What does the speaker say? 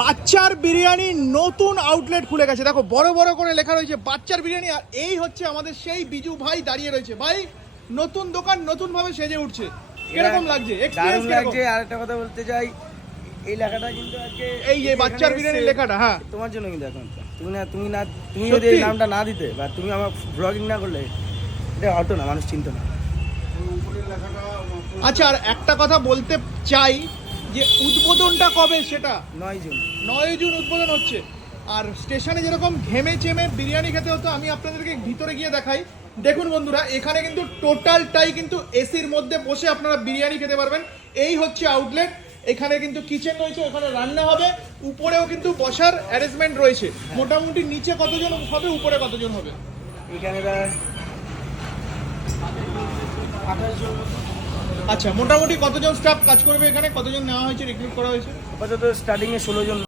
বাচ্চার বিরিয়ানি নতুন আউটলেট খুলে গেছে, দেখো বড় বড় করে লেখা রয়েছে বাচ্চার বিরিয়ানি। আর এই হচ্ছে আমাদের সেই বিজু ভাই দাঁড়িয়ে রয়েছে। ভাই নতুন দোকান নতুন ভাবে সেজে উঠছে, কিরকম লাগছে? দারুণ লাগছে। আর একটা কথা বলতে চাই, এই লেখাটা কিন্তু আজকে এই যে বাচ্চার বিরিয়ানি লেখাটা, হ্যাঁ তোমার জন্য কিন্তু এখন তুমি যদি এই নামটা না দিতে বা তুমি আমার ব্লগিং না করলে এটা হতো না, মানুষ চিনতো না। আচ্ছা, আর একটা কথা বলতে চাই যে উদ্বোধনটা কবে সেটা 9 জুন উদ্বোধন হচ্ছে। আর স্টেশনে যেরকম ঘেমে চেমে বিরিয়ানি খেতে হতো, আমি আপনাদেরকে ভিতরে গিয়ে দেখাই। দেখুন বন্ধুরা, এখানে কিন্তু টোটালটাই কিন্তু এসির মধ্যে বসে আপনারা বিরিয়ানি খেতে পারবেন। এই হচ্ছে আউটলেট। এখানে কিন্তু কিচেন রয়েছে, ওখানে রান্না হবে, উপরেও কিন্তু বসার অ্যারেঞ্জমেন্ট রয়েছে। মোটামুটি নিচে কতজন হবে, উপরে কতজন হবে? এখানে 28 জন। আচ্ছা, মোটামুটি কতজন স্টাফ কাজ করবে এখানে, কতজন নেওয়া হয়েছে, রিক্রুট করা হয়েছে? আপাতত স্টার্টিংয়ে 16 জন।